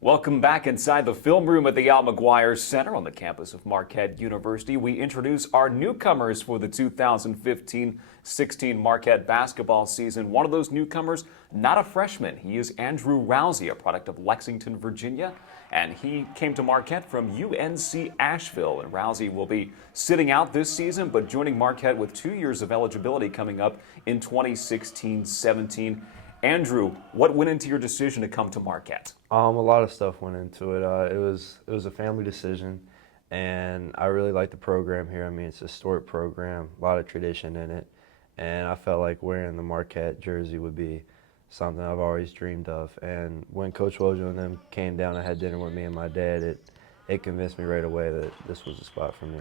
Welcome back inside the film room at the Al McGuire Center on the campus of Marquette University. We introduce our newcomers for the 2015-16 Marquette basketball season. One of those newcomers, not a freshman. He is Andrew Rowsey, a product of Lexington, Virginia, and he came to Marquette from UNC Asheville. And Rowsey will be sitting out this season, but joining Marquette with 2 years of eligibility coming up in 2016-17. Andrew, what went into your decision to come to Marquette? A lot of stuff went into it. It was a family decision, and I really like the program here. I mean, it's a historic program, a lot of tradition in it, and I felt like wearing the Marquette jersey would be something I've always dreamed of. And when Coach Wojo and them came down and had dinner with me and my dad, it convinced me right away that this was the spot for me.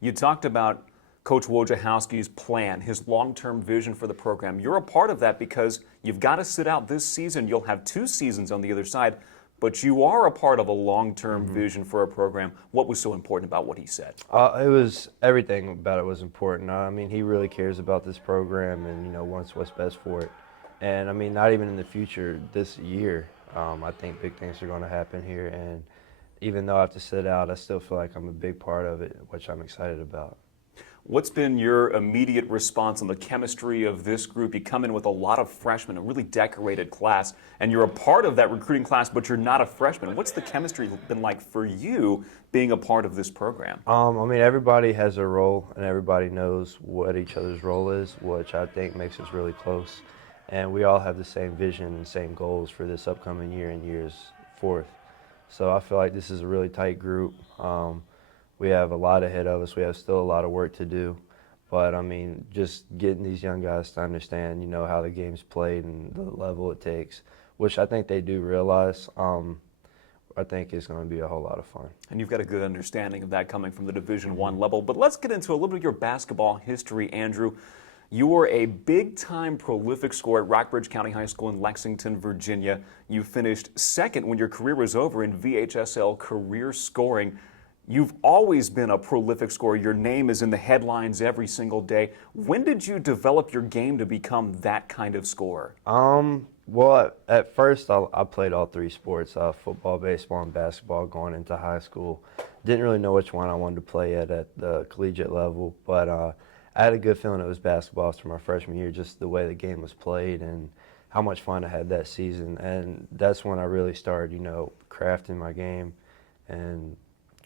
You talked about Coach Wojciechowski's plan, his long-term vision for the program. You're a part of that because you've got to sit out this season. You'll have 2 seasons on the other side, but you are a part of a long-term vision for a program. What was so important about what he said? It was everything about it was important. I mean, he really cares about this program and wants what's best for it. And I mean, not even in the future, this year, I think big things are going to happen here. And even though I have to sit out, I still feel like I'm a big part of it, which I'm excited about. What's been your immediate response on the chemistry of this group? You come in with a lot of freshmen, a really decorated class, and you're a part of that recruiting class, but you're not a freshman. What's the chemistry been like for you being a part of this program? I mean, everybody has a role, and everybody knows what each other's role is, which I think makes us really close. And we all have the same vision and same goals for this upcoming year and years forth. So I feel like this is a really tight group. We have a lot ahead of us. We have still a lot of work to do. But, I mean, just getting these young guys to understand, how the game's played and the level it takes, which I think they do realize, I think is going to be a whole lot of fun. And you've got a good understanding of that coming from the Division I level. But let's get into a little bit of your basketball history, Andrew. You were a big-time prolific scorer at Rockbridge County High School in Lexington, Virginia. You finished second when your career was over in VHSL career scoring. You've always been a prolific scorer. Your name is in the headlines every single day. When did you develop your game to become that kind of scorer? Well, at first I played all 3 sports, football, baseball, and basketball going into high school. Didn't really know which one I wanted to play at the collegiate level, but I had a good feeling it was basketball after my freshman year, just the way the game was played and how much fun I had that season. And that's when I really started, crafting my game and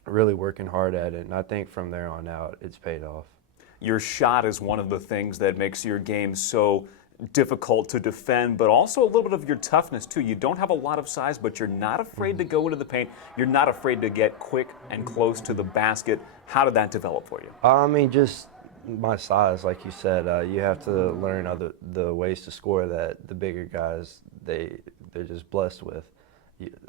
really working hard at it, and I think from there on out it's paid off. Your shot is one of the things that makes your game so difficult to defend, but also a little bit of your toughness too. You don't have a lot of size, but you're not afraid to go into the paint. You're not afraid to get quick and close to the basket. How did that develop for you? I mean, just my size, like you said, you have to learn the ways to score that the bigger guys they're just blessed with,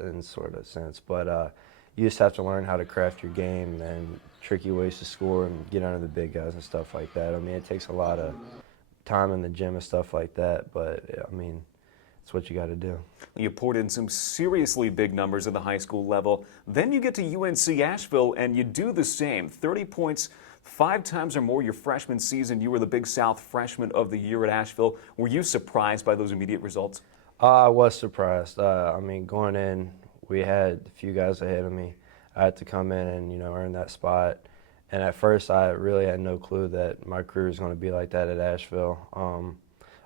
in sort of sense. But you just have to learn how to craft your game and tricky ways to score and get under the big guys and stuff like that. I mean, it takes a lot of time in the gym and stuff like that, but I mean, it's what you got to do. You poured in some seriously big numbers at the high school level. Then you get to UNC Asheville and you do the same. 30 points, 5 times or more your freshman season. You were the Big South Freshman of the Year at Asheville. Were you surprised by those immediate results? I was surprised. I mean, going in, we had a few guys ahead of me. I had to come in and, earn that spot. And at first, I really had no clue that my career was going to be like that at Asheville.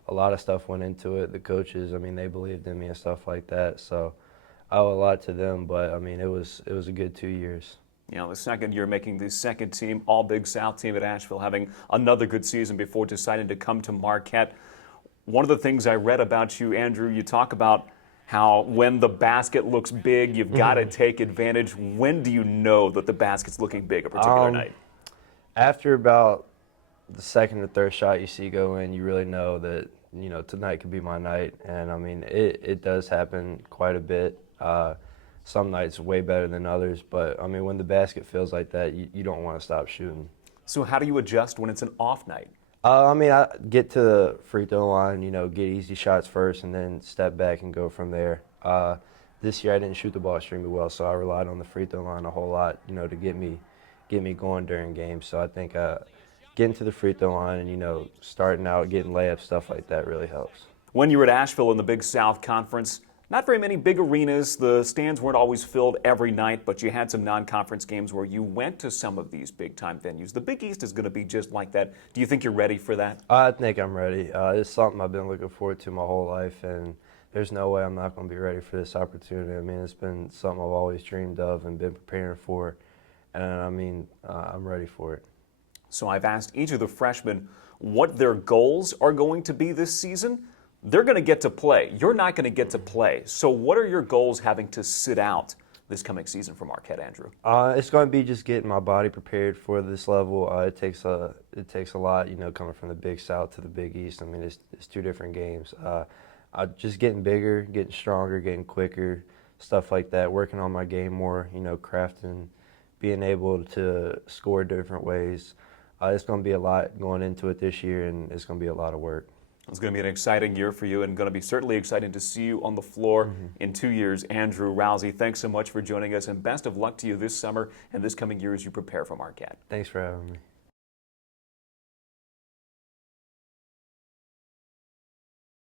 A lot of stuff went into it. The coaches, I mean, they believed in me and stuff like that. So I owe a lot to them, but, I mean, it was a good 2 years. The second year making the second team, all Big South team at Asheville, having another good season before deciding to come to Marquette. One of the things I read about you, Andrew, you talk about how when the basket looks big, you've got to take advantage. When do you know that the basket's looking big a particular night? After about the second or third shot you see go in, you really know that, tonight could be my night. And, I mean, it does happen quite a bit. Some nights way better than others. But, I mean, when the basket feels like that, you don't want to stop shooting. So how do you adjust when it's an off night? I mean, I get to the free throw line, get easy shots first and then step back and go from there. This year I didn't shoot the ball extremely well, so I relied on the free throw line a whole lot, to get me going during games. So I think getting to the free throw line and, starting out, getting layups, stuff like that really helps. When you were at Asheville in the Big South Conference, not very many big arenas. The stands weren't always filled every night, but you had some non-conference games where you went to some of these big-time venues. The Big East is going to be just like that. Do you think you're ready for that? I think I'm ready. It's something I've been looking forward to my whole life, and there's no way I'm not going to be ready for this opportunity. I mean, it's been something I've always dreamed of and been preparing for, and I mean, I'm ready for it. So I've asked each of the freshmen what their goals are going to be this season. They're going to get to play. You're not going to get to play. So what are your goals having to sit out this coming season for Marquette, Andrew? It's going to be just getting my body prepared for this level. It takes a lot, coming from the Big South to the Big East. I mean, it's two different games. Just getting bigger, getting stronger, getting quicker, stuff like that. Working on my game more, crafting, being able to score different ways. It's going to be a lot going into it this year, and it's going to be a lot of work. It's going to be an exciting year for you, and going to be certainly exciting to see you on the floor in 2 years. Andrew Rowsey, thanks so much for joining us, and best of luck to you this summer and this coming year as you prepare for Marquette. Thanks for having me.